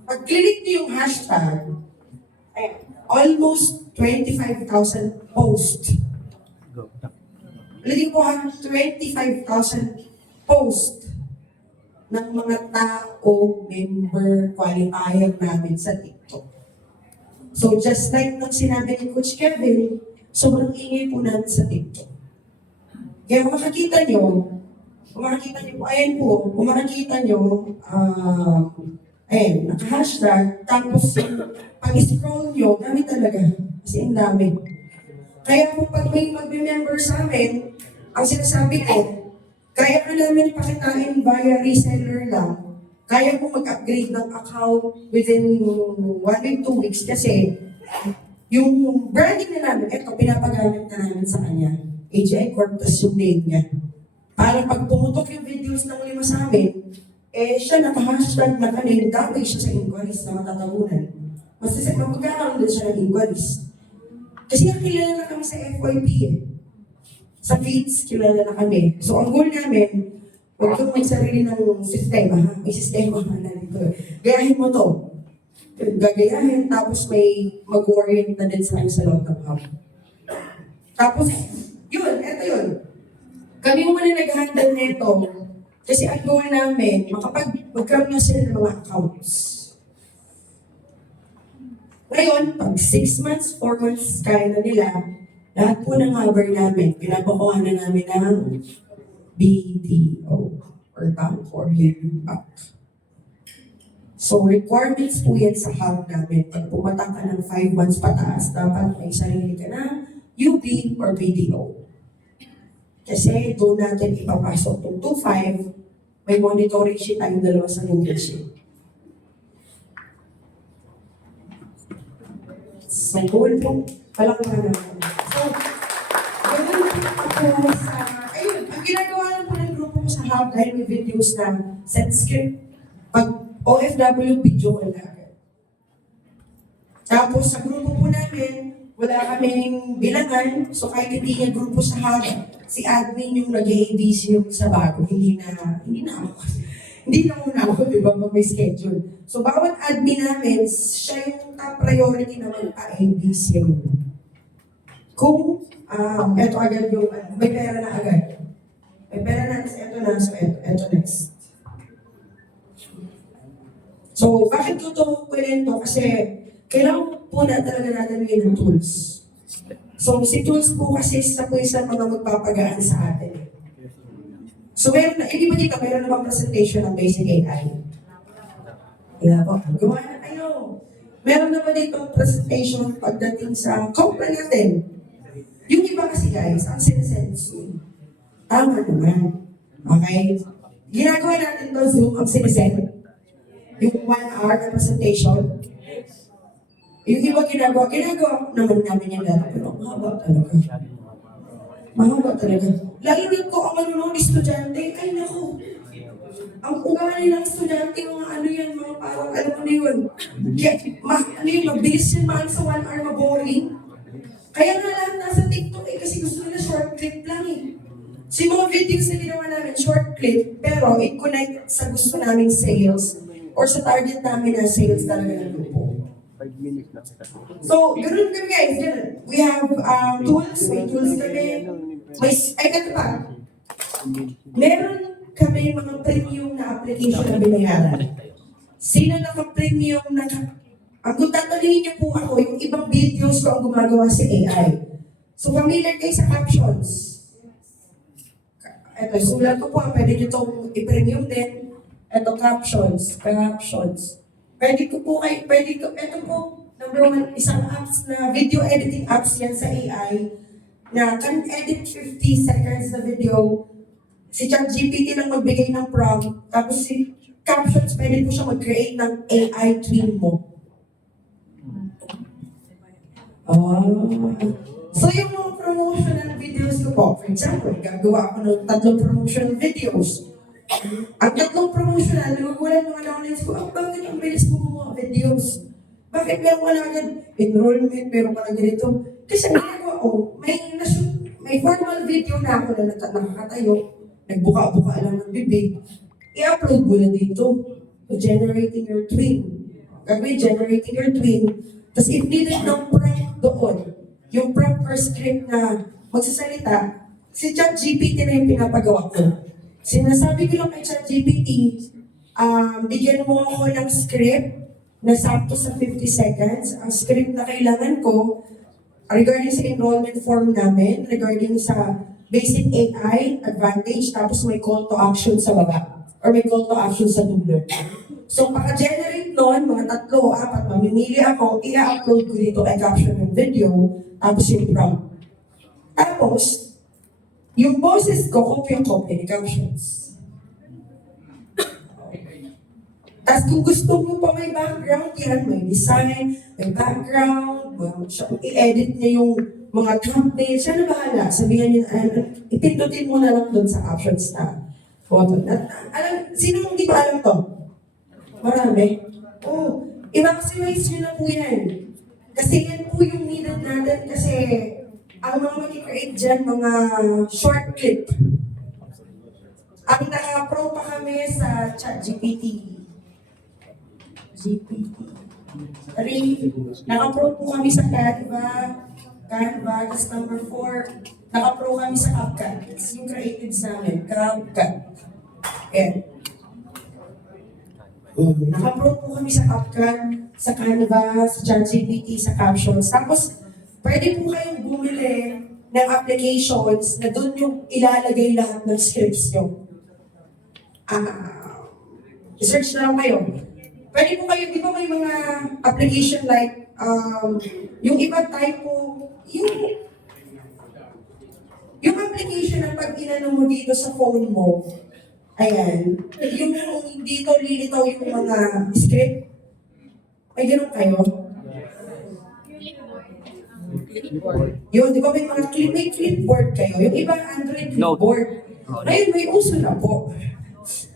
Pag-click niyo yung hashtag, ayan, almost 25,000 post. Ulitin ko 25,000 post ng mga tao, member, qualifier namin sa TikTok. So just like nung sinabi ni Coach Kevin, sobrang ingay po namin sa TikTok. Kaya kung makikita nyo po, ayan po, kung makikita nyo, ayan, naka-hashtag, tapos pag-scroll nyo, dami talaga. Kasi ang dami. Kaya kung pag may mag-member sa amin, ang sinasabi ko, kaya ka namin pakitain via reseller lang, kaya ko mag-upgrade ng account within 1 week, 2 weeks kasi yung branding na namin, ito, pinapagamit na namin sa kanya. AGI Corp, tas yung name niya. Para pag pumutok yung videos ng 5 sa amin, siya naka-hashtag na kami, dami siya sa inquiries na matatabunan. Mas magkakaroon din siya ng inquiries. Kasi kilala na kami sa FYP eh. Sa feeds, kilala na kami. So ang goal namin, huwag kang may sarili ng sistema, ha? May sistema na dito. Gayahin mo to. Gagayahin, tapos may mag-orient na din sa akin sa loob ng hub. Tapos, yun, eto yun. Kami muna nag-handle nito. Kasi ang goal namin, magkaroon na sila ng mga accounts. Ngayon, pag 6 months, 4 months, kaya na nila, lahat po ng hubber namin, pinapakuha na namin ng BDO or Bank for Hearing Back. So, requirements po yan sa hub namin. Pag pumatak ka ng 5 months pataas, dapat may sarili ka na UB or BDO. Kasi doon natin ipapasok itong 2.5, may monitoring sheet tayong dalawa sa Google Sheet. So, goal po, palakpakan natin. So, ganun ako sa, ayun, ang ginagawa lang po ng grupo ko sa hub dahil may videos na set script. Pag OFW, video ko na agad. Tapos sa grupo po namin, wala kaming bilangan, so kahit hindi niya grupo sa haba, si admin yung nag-ABC yung sa bago, hindi na muna ako, di ba, pag may schedule. So, bawat admin namin, siya yung top priority na magpa-ABC yung. Kung, eto agad yung, may pera na agad. May pera na, eto na, so eto next. So, bakit ko ito kwento? Kasi, kailangan po na talaga natin ngayon ng tools. So, si tools po kasi isa po isa mga magpapagaan sa atin. So, meron na, hindi ba dito, meron na bang presentation ng basic AI? Wala po. Gumawa na kayo. Meron na ba dito presentation pagdating sa company natin? Yung iba kasi guys, ang sinesense yun. Tama naman. Okay? Ginagawa natin doon Zoom ang sinesense. Yung 1 hour na presentation. Yung iba ginagawa naman namin yung lalo. Pero mahaba talaga. Mahaba talaga. Lalo na ko ang manunong estudyante, ay naku. Ang ugali ng estudyante, mga ano yan, mga parang ano yun. Mabilis yun man sa 1 hour, maboring. Kaya nga lahat nasa TikTok kasi gusto nila short clip lang Si mga videos na ginawa namin, short clip, pero i-connect sa gusto naming sales or sa target namin na sales talaga ng grupo. 5 minutes na. So, ganun kami guys, ganun. We have tools, may tools kami. Ito pa. Meron kami mga premium na application na binayaran. Sino naka-premium na kung tatanungin niyo po ako, yung ibang videos ko ang gumagawa sa AI. So, familiar kayo sa captions. Ito, sulat ko po, pwede niyo itong i-premium din. Ito, captions. Ito po, number one, isang apps na video editing apps yan sa AI na can edit 50 seconds na video. Si ChatGPT lang magbigay ng prompt, tapos si captions, pwede po siya mag-create ng AI twin mo. So yung mga promotional videos ko po, for example, gagawa ako ng 3 promotional videos. Ang 3 promotional, nagugulan mga downloads ko, bakit ang bilis mo mga videos? Bakit meron ka na agad enrollment, meron ka na ganito? Kasi ang ginagawa ko, may formal video na ako na nakakatayo, nagbuka-buka lang ng bibig, i-upload mo na dito. So, generating your twin. Gagawin, generating your twin. Tapos if needed ng prompt doon, yung prompt or script na magsasalita, si ChatGPT na yung pinapagawa ko. Sinasabi ko lang kay ChatGPT, bigyan mo ako ng script na sakto sa 50 seconds. Ang script na kailangan ko, regarding sa enrollment form namin, regarding sa basic AI, advantage, tapos may call to action sa baba. Or may call to action sa dulo. So, paka-generate nun, mga 3 o 4, mamimili ako, i-upload ko dito ay caption ng video, tapos yung prompt. Tapos, yung boses ko, copy ni captions. Tapos kung gusto mo pa may background, yan, may design, may background, i-edit niya yung mga thumbnail, siya na bahala. Sabihan niya, ipindutin mo na lang doon sa options na photo. Sino hindi ba alam to? Marami. I-maximize nyo na po yan. Kasi yan po yung needed natin kasi ang mga mag-create dyan, mga short clip. Ang naka-pro pa kami sa ChatGPT. Naka-pro po kami sa Canva, tapos number 4, naka-pro kami sa CapCut. It's yung creatives namin, CapCut. Ayan. Naka-pro po kami sa CapCut, sa Canva, sa ChatGPT, sa Captions. Tapos, pwede po kayong bumili ng applications na doon yung ilalagay lahat ng scripts nyo. Search na lang kayo. Pwede po kayo, di ba may mga application like, yung iba typo, yung application na pag inano mo dito sa phone mo, ayan, yung dito lilitaw yung mga script, may ganun kayo? Yun, di ba may mga may clipboard kayo? Yung iba Android clipboard. Ngayon, may uso na po.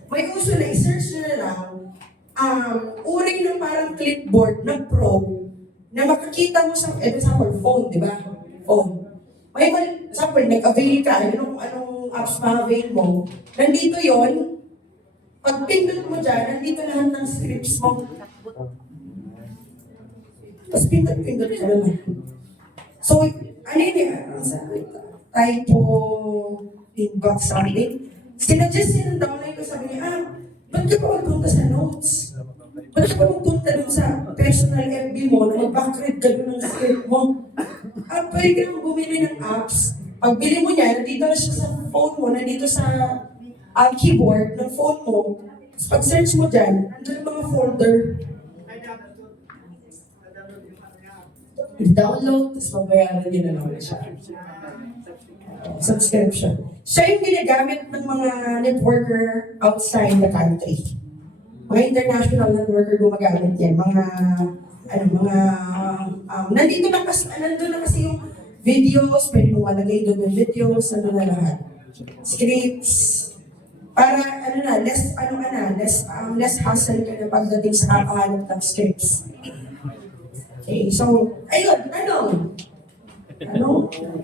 May uso na, i-search na lang, uring ng parang clipboard na pro na makakita mo sa, example, phone, di ba? Phone. May example, nag-avail ka, anong apps ma-avail mo, nandito yon. Pag pindot mo dyan, nandito lahat ng scripts mo. Tapos pindot ka naman. So, ano yun typo, inbox, something. Sinuggest niya ng downline ko, sabi niya, ba't ka pa magpunta sa notes? Ba't ka pa magpunta dun sa personal FB mo na mag-backread ka dun ng script mo? Pwede ka naman bumili ng apps. Pag bili mo niya, nandito na siya sa phone mo, nandito sa keyboard ng phone mo. Tapos pag search mo dyan, nandun yung mga folder. Download, tapos mabayaran din na naman siya. Subscription. Siya yung ginagamit ng mga networker outside the country. Mga international networker gumagamit yan. Nandito na kasi, nandun na kasi yung videos, pwede mo malagay doon yung videos, ano na lahat. Scripts. Para, less hassle ka na pagdating sa kakahanap ng scripts. Okay, so, ayun,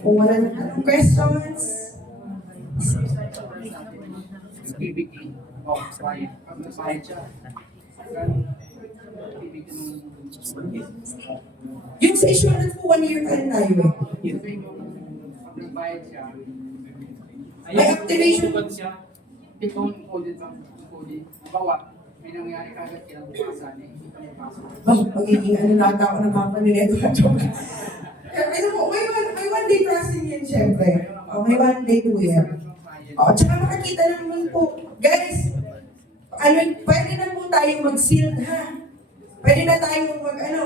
kung wala na anong questions, BBK. Oh, sorry. Sorry siya. yung sa insurance po, 1 year ka rin tayo eh. May activation. siya. Itong coded lang. Coded. Bawa. May nangyari kagad kinabukasan. Hindi pa yung pasok. Magiging nata ako ng papa ni Neto. May one day processing yun, syempre. May 1 day po yan. Tsaka makakita naman po, guys, pwede na po tayong mag-sealed, ha? Pwede na tayong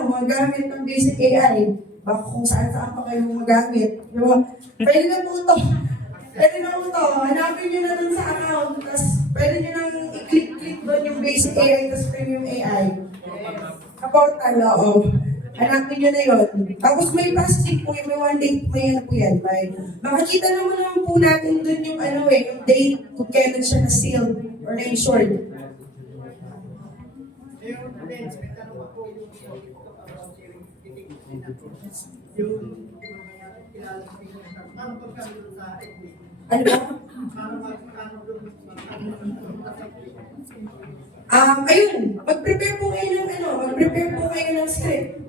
magamit ng basic AI. Baka kung saan pa kayo magamit. Diba? Pwede na po ito. Hanapin nyo na dun sa account. Tapos pwede nyo nang i-click doon yung basic AI, tapos premium AI. Kaportal, oo. Hanapin nyo na yun. Tapos may processing po yung may 1 day, may po yan. Makikita naman po natin dun yung yung date kung kailan siya na-sealed or na-insured. Ano ba? Ayun, mag-prepare po kayo ng script.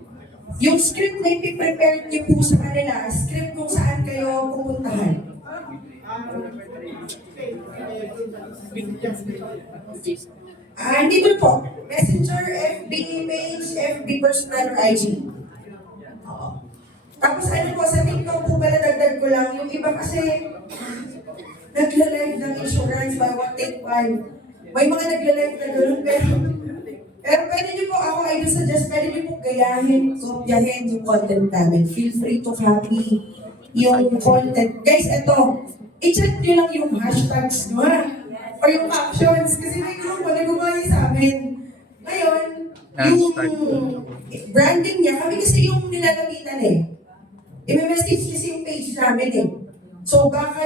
Yung script na ipiprepare niyo po sa kanila, script kung saan kayo pupuntahan. Dito po, Messenger, FB page, FB personal or IG. Tapos sa TikTok po pala dagdag ko lang, yung iba kasi nagla-live ng insurance by one take one. May mga nagla-live na gano'n, pero pwede niyo po, ako I do suggest, pwede niyo po gayahin, kopyahin yung content namin. Feel free to copy yung content. Guys, eto, i-check niyo lang yung hashtags nyo, ha? O yung captions, kasi may grupo na gumawa sa amin. Ngayon, yung branding niya, kami kasi yung nilalapitan eh. I-message kasi yung page namin eh. So baka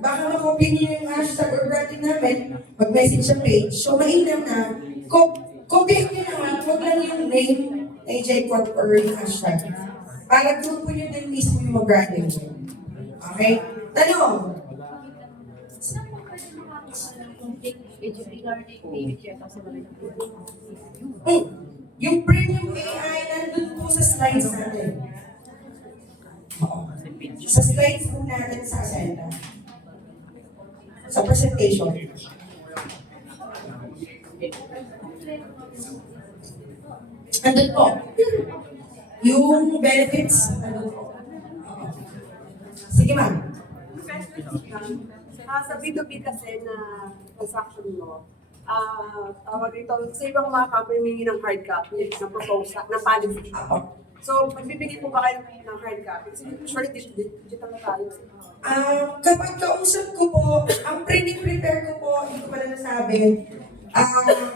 makopya niyo yung hashtag or branding namin, mag-message sa page. So mainam na, kopyahin niyo naman, huwag lang yung name, AJ Corp or yung hashtag. Para grupo niyo din mismo yung mag-branding. Okay? Tanong? Yung premium AI nandun po sa slides natin. Sa slides po natin sa agenda. Sa presentation. Andun po. Yung benefits, andun po. Sige ma'am. Sa B2B kasi na transaction mo, tawag dito, sa ibang mga company humingi ng hard copy, ng proposal, ng policy. So, magbibigay po ba kayo ng hard copy? Kasi usually digital na tayo. Kapag kausap ko po, ang prepare ko po, hindi ko pala nasabi,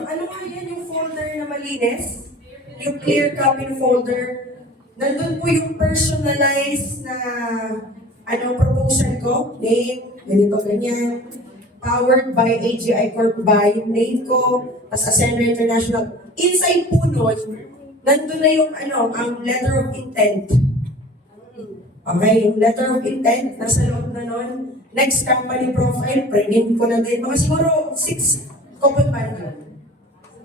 ano nga yan yung folder na malinis? Yung clear copy folder. Nandun po yung personalized na proposal ko, name, ganito, ganyan. Powered by AGI Corp by yung name ko, tas Ascender International. Inside po nun, nandun na yung ang letter of intent. Okay, yung letter of intent, nasa loob na nun. Next company profile, pregin ko na din. Mga siguro 6 coupon man yun.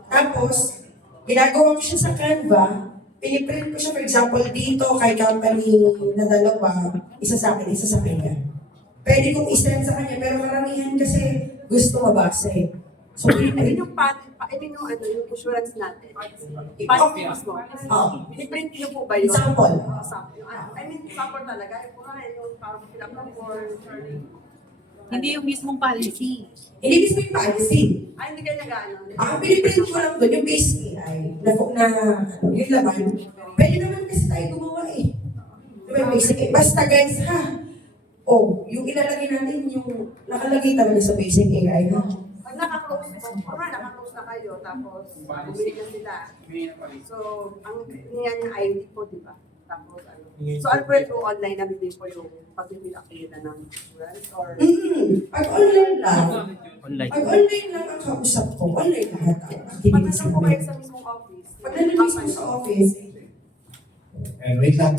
Tapos, ginagawa ko siya sa Canva, piniprint ko siya, for example, dito kay company na dalawa, isa sa akin, isa sa kanya. Pwede kong isend sa kanya, pero maramihan kasi gusto mabasa eh. So, piniprint. Yung yung insurance natin. Okay. Mismo. Oo. I-print niyo po ba yun? Sample. Sample. Sample talaga. Yung parang fill-up ng form. Hindi yung mismong policy. Hindi mismo yung policy. Hindi kayo nag-ano. Piniprint ko lang doon yung base AI yung laman. Pwede naman kasi tayo gumawa eh. Diba, basic AI. Basta guys ha, yung ilalagay natin yung nakalagay talaga sa basic AI ha. Pag naka-close na kayo, tapos bumili na sila. May na pala. So, ang niyan yung ID po, di ba? Tapos So, ano po yung online na hindi po yung pag-fill up nila ng insurance or... Pag online lang, Online. pag online lang ang kausap ko, online lahat ang Pag activities nandun po namin. kayo sa mismong office. Pag nandun mismo sa office, Wait lang.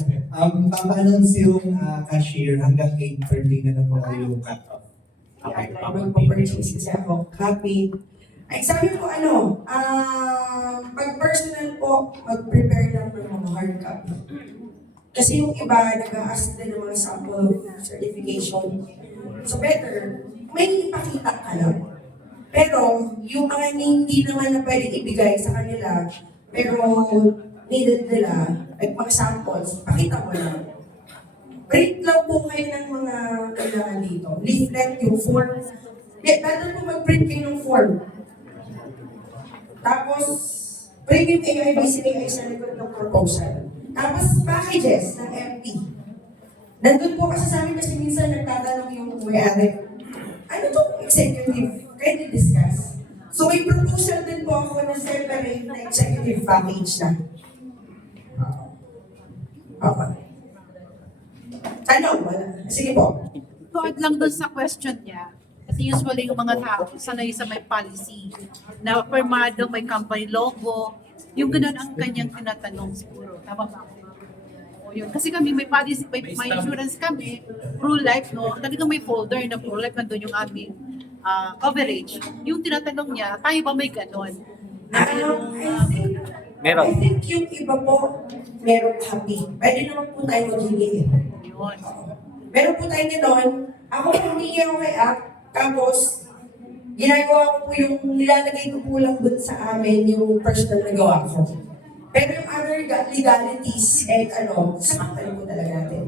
Papa-announce yung cashier hanggang 8:30 na lang yung cut-off. okay, magpa-purchase kasi ako, copy. Ay, sabi ko pag personal po, mag-prepare lang ng mga hard copy. Kasi yung iba, nag-a-ask din ng mga sample certification. So better, may ipakita ka lang. Pero, yung mga hindi naman na pwedeng ibigay sa kanila, pero needed nila, like mga samples, pakita mo lang. Print lang po kayo ng mga kailangan dito. Leaflet, yung form. Better po mag-print kayo ng form. Tapos, print yung AIBC sa likod ng proposal. Tapos, packages ng MP. Nandun po kasi sa amin kasi minsan nagtatanong yung may-ari, ano itong executive? Can you discuss? So, may proposal din po ako na separate na executive package na. Okay. Tanong, wala. Sige po. Tuwad lang doon sa question niya. Kasi usually yung mga tao, sanay sa may policy, na permado, may company logo, yung ganun ang kanyang tinatanong siguro. Tama ba? O yun. Kasi kami may policy, may insurance kami, Pro-Life, no? Talagang may folder na Pro-Life, nandun yung aming coverage. Yung tinatanong niya, tayo ba may ganun? I think yung iba po, meron happy. Pwede naman po tayo maghingi. Yun. Meron po tayo ninoon. Ako humingi ako kay app, tapos ginagawa ko po yung nilalagay ko po lang dun sa amin yung personal na gawa ko. Pero yung other legalities, sa company po talaga natin.